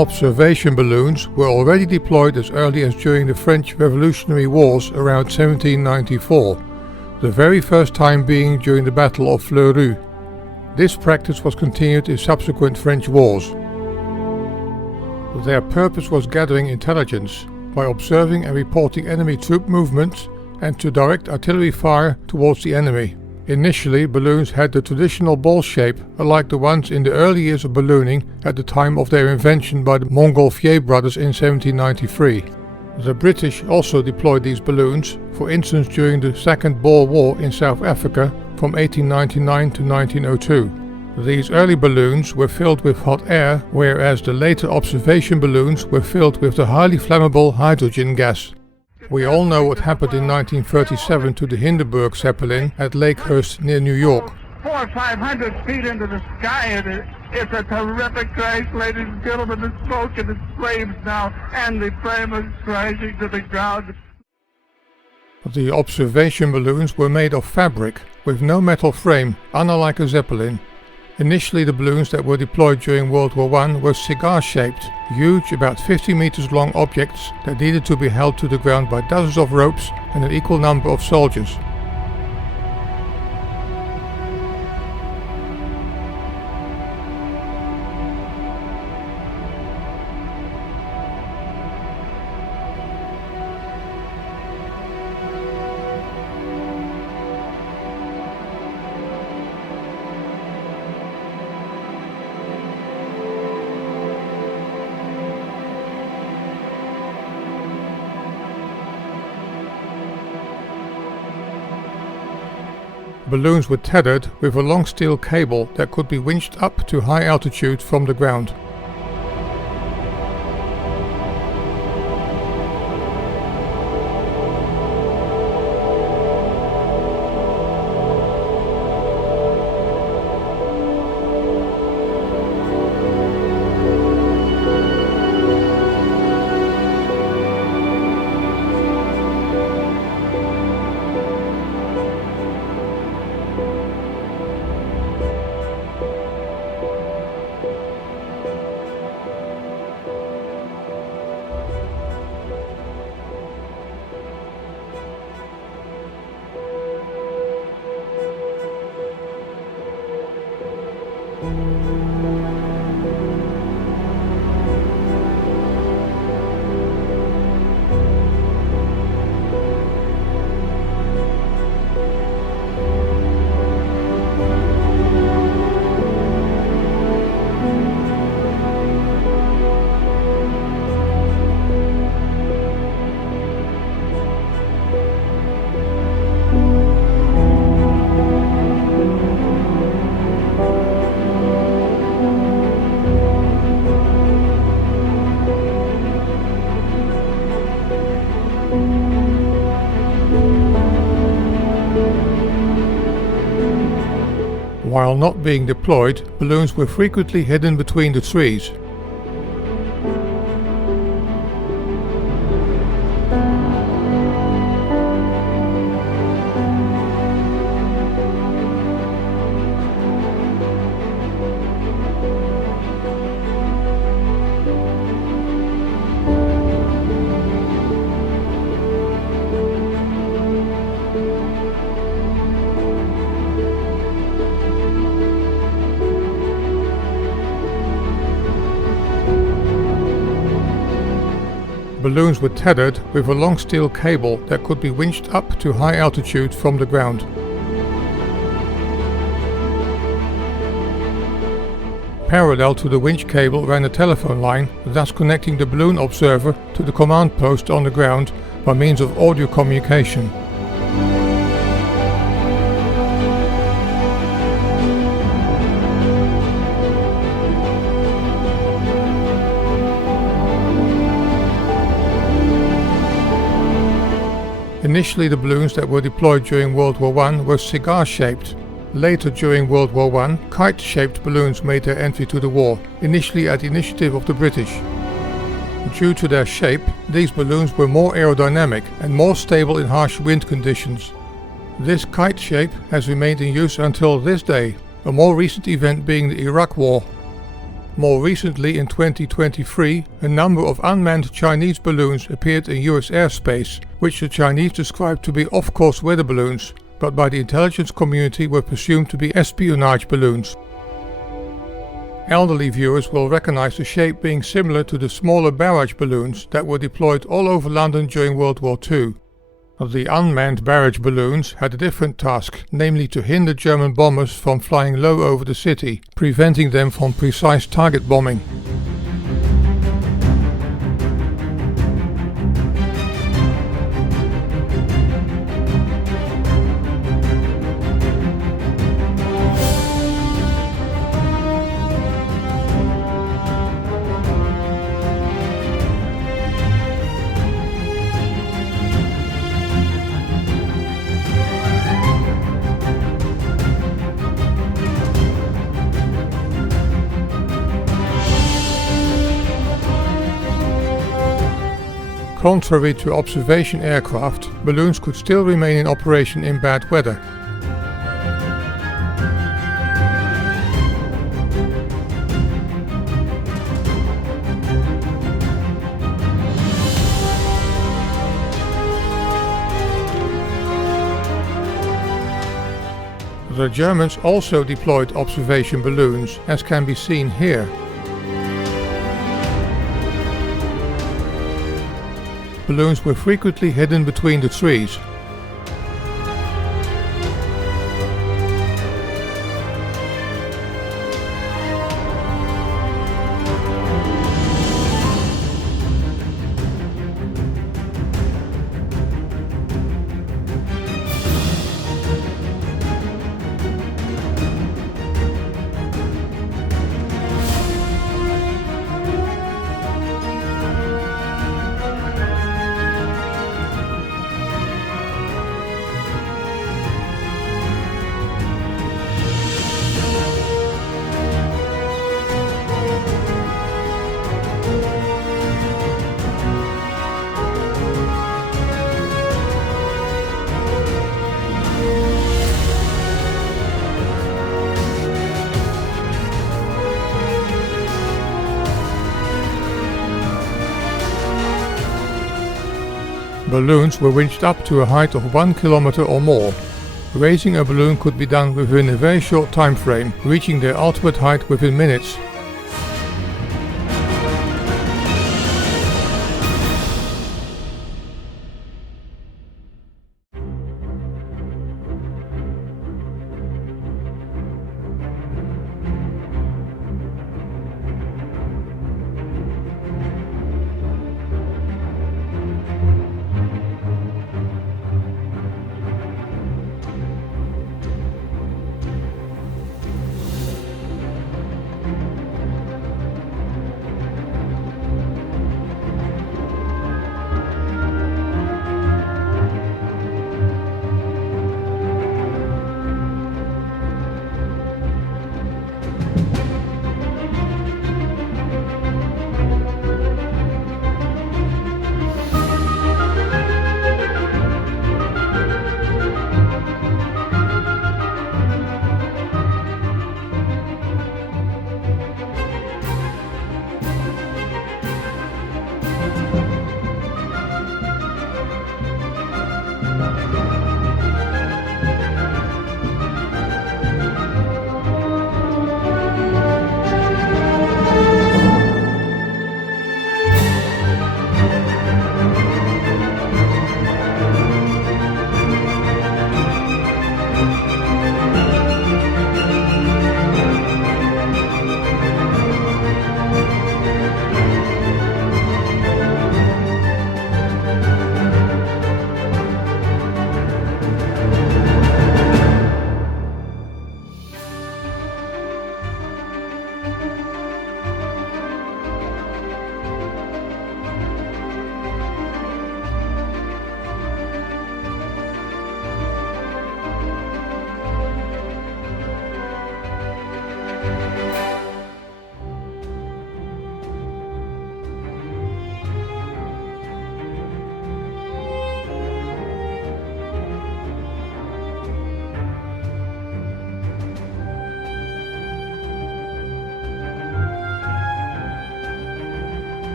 Observation balloons were already deployed as early as during the French Revolutionary Wars around 1794, the very first time being during the Battle of Fleurus. This practice was continued in subsequent French wars. Their purpose was gathering intelligence by observing and reporting enemy troop movements and to direct artillery fire towards the enemy. Initially, balloons had the traditional ball shape, unlike the ones in the early years of ballooning at the time of their invention by the Montgolfier brothers in 1793. The British also deployed these balloons, for instance during the Second Boer War in South Africa from 1899 to 1902. These early balloons were filled with hot air, whereas the later observation balloons were filled with the highly flammable hydrogen gas. We all know what happened in 1937 to the Hindenburg Zeppelin at Lake Hurst near New York. 400 or 500 feet into the sky, and it's a terrific crash, ladies and gentlemen. The smoke and the flames now, and the flame is crashing to the ground. The observation balloons were made of fabric, with no metal frame, unlike a Zeppelin. Initially, the balloons that were deployed during World War I were cigar-shaped, huge, about 50 meters long objects that needed to be held to the ground by dozens of ropes and an equal number of soldiers. Balloons were tethered with a long steel cable that could be winched up to high altitude from the ground. While not being deployed, balloons were frequently hidden between the trees. Balloons were tethered with a long steel cable that could be winched up to high altitude from the ground. Parallel to the winch cable ran a telephone line, thus connecting the balloon observer to the command post on the ground by means of audio communication. Initially, the balloons that were deployed during World War I were cigar-shaped. Later, during World War I, kite-shaped balloons made their entry to the war, initially at the initiative of the British. Due to their shape, these balloons were more aerodynamic and more stable in harsh wind conditions. This kite shape has remained in use until this day, a more recent event being the Iraq War. More recently, in 2023, a number of unmanned Chinese balloons appeared in US airspace, which the Chinese described to be off-course weather balloons, but by the intelligence community were presumed to be espionage balloons. Elderly viewers will recognize the shape being similar to the smaller barrage balloons that were deployed all over London during World War II. The unmanned barrage balloons had a different task, namely to hinder German bombers from flying low over the city, preventing them from precise target bombing. Contrary to observation aircraft, balloons could still remain in operation in bad weather. The Germans also deployed observation balloons, as can be seen here. Balloons were frequently hidden between the trees. Balloons were winched up to a height of 1 kilometer or more. Raising a balloon could be done within a very short time frame, reaching their ultimate height within minutes.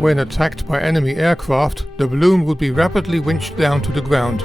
When attacked by enemy aircraft, the balloon would be rapidly winched down to the ground.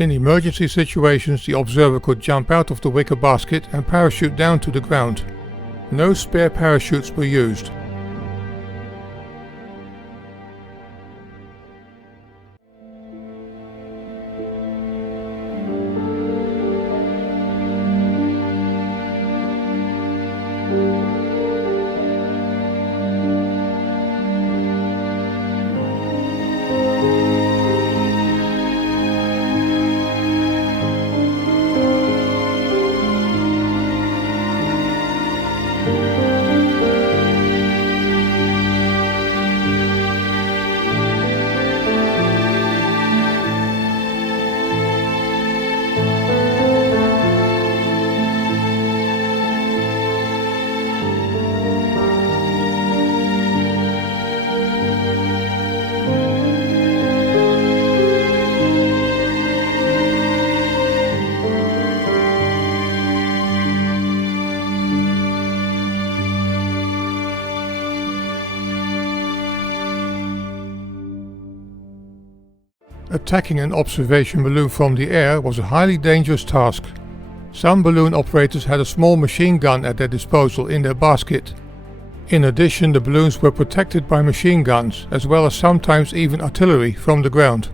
In emergency situations, the observer could jump out of the wicker basket and parachute down to the ground. No spare parachutes were used. Attacking an observation balloon from the air was a highly dangerous task. Some balloon operators had a small machine gun at their disposal in their basket. In addition, the balloons were protected by machine guns, as well as sometimes even artillery from the ground.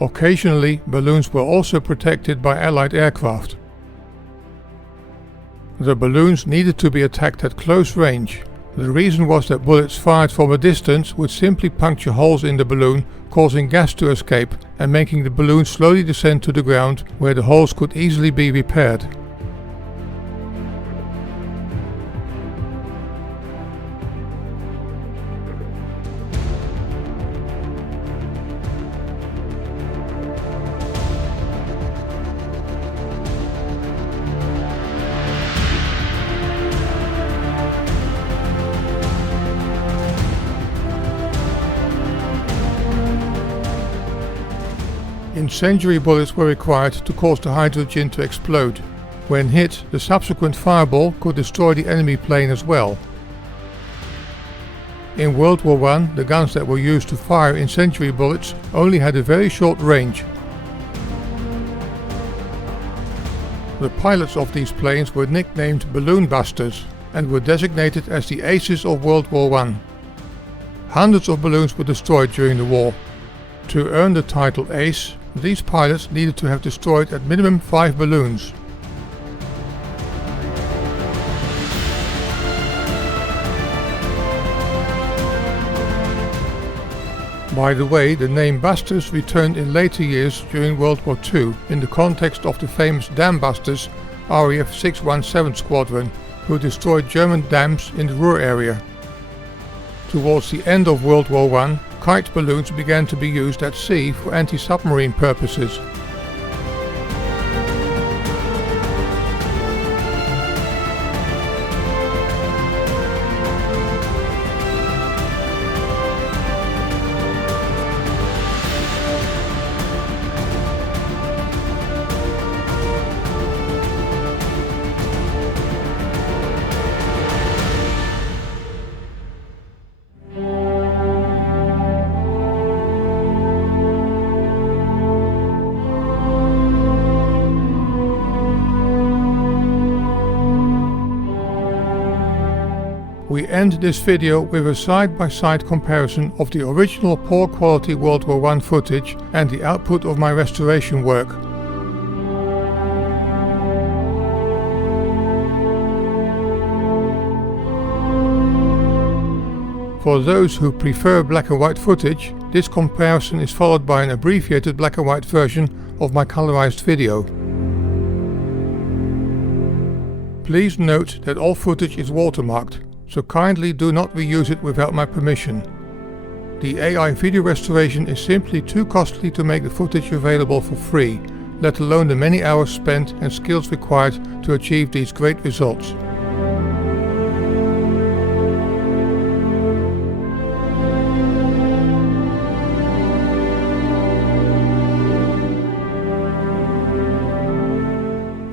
Occasionally, balloons were also protected by Allied aircraft. The balloons needed to be attacked at close range. The reason was that bullets fired from a distance would simply puncture holes in the balloon, causing gas to escape and making the balloon slowly descend to the ground, where the holes could easily be repaired. Incendiary bullets were required to cause the hydrogen to explode. When hit, the subsequent fireball could destroy the enemy plane as well. In World War I, the guns that were used to fire incendiary bullets only had a very short range. The pilots of these planes were nicknamed balloon busters and were designated as the aces of World War I. Hundreds of balloons were destroyed during the war. To earn the title ace, these pilots needed to have destroyed at minimum 5 balloons. By the way, the name Busters returned in later years during World War II in the context of the famous Dam Busters RAF 617 Squadron, who destroyed German dams in the Ruhr area. Towards the end of World War I, kite balloons began to be used at sea for anti-submarine purposes. We end this video with a side-by-side comparison of the original poor quality World War I footage and the output of my restoration work. For those who prefer black and white footage, this comparison is followed by an abbreviated black and white version of my colorized video. Please note that all footage is watermarked, so kindly do not reuse it without my permission. The AI video restoration is simply too costly to make the footage available for free, let alone the many hours spent and skills required to achieve these great results.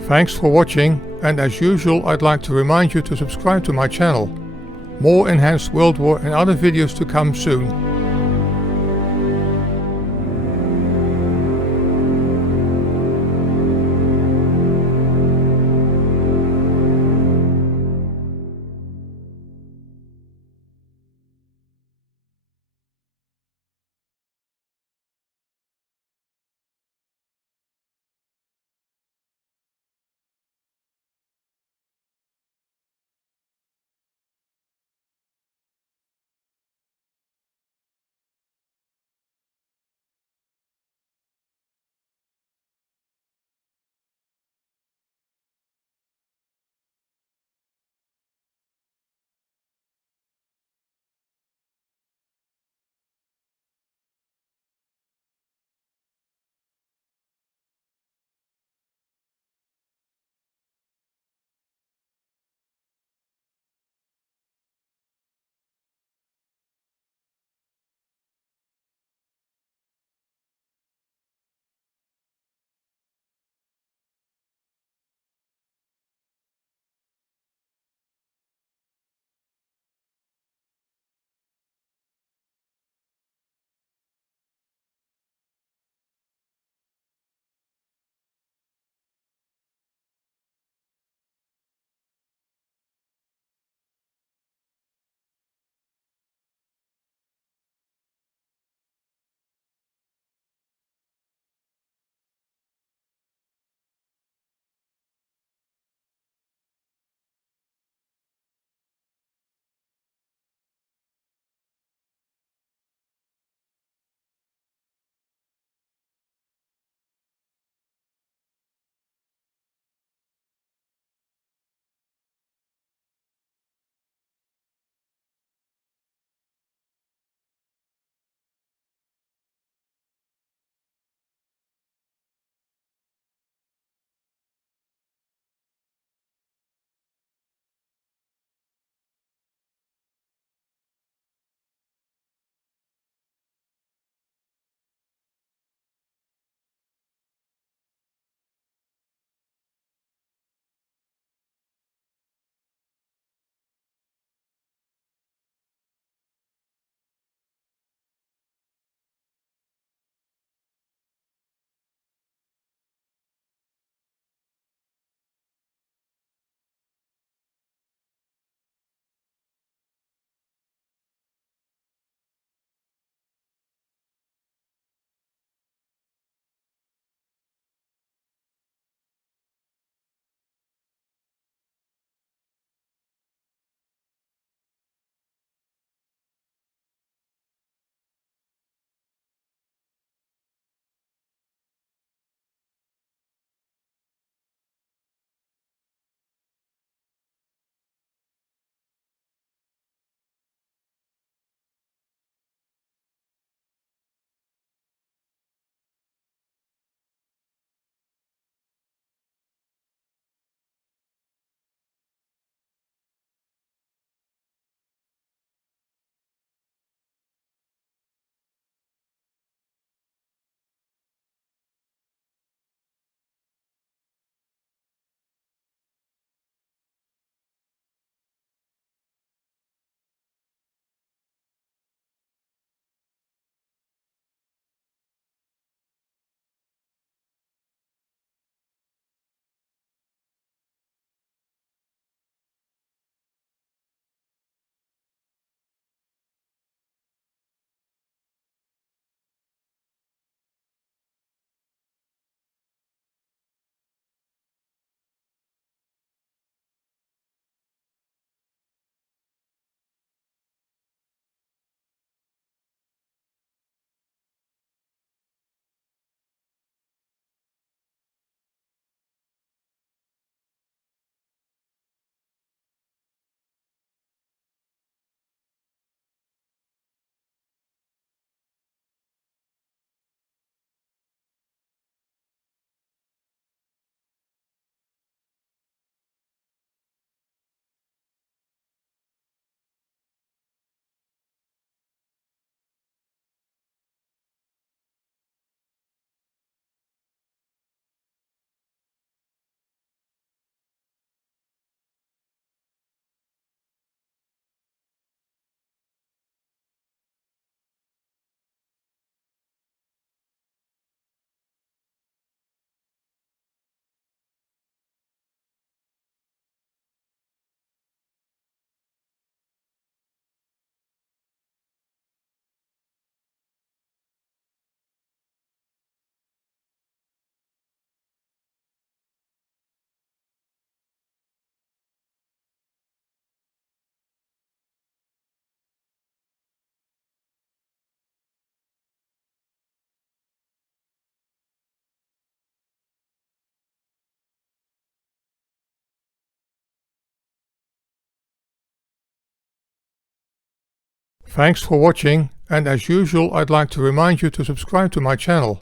Thanks for watching, and as usual I'd like to remind you to subscribe to my channel. More enhanced World War and other videos to come soon. Thanks for watching, and as usual I'd like to remind you to subscribe to my channel.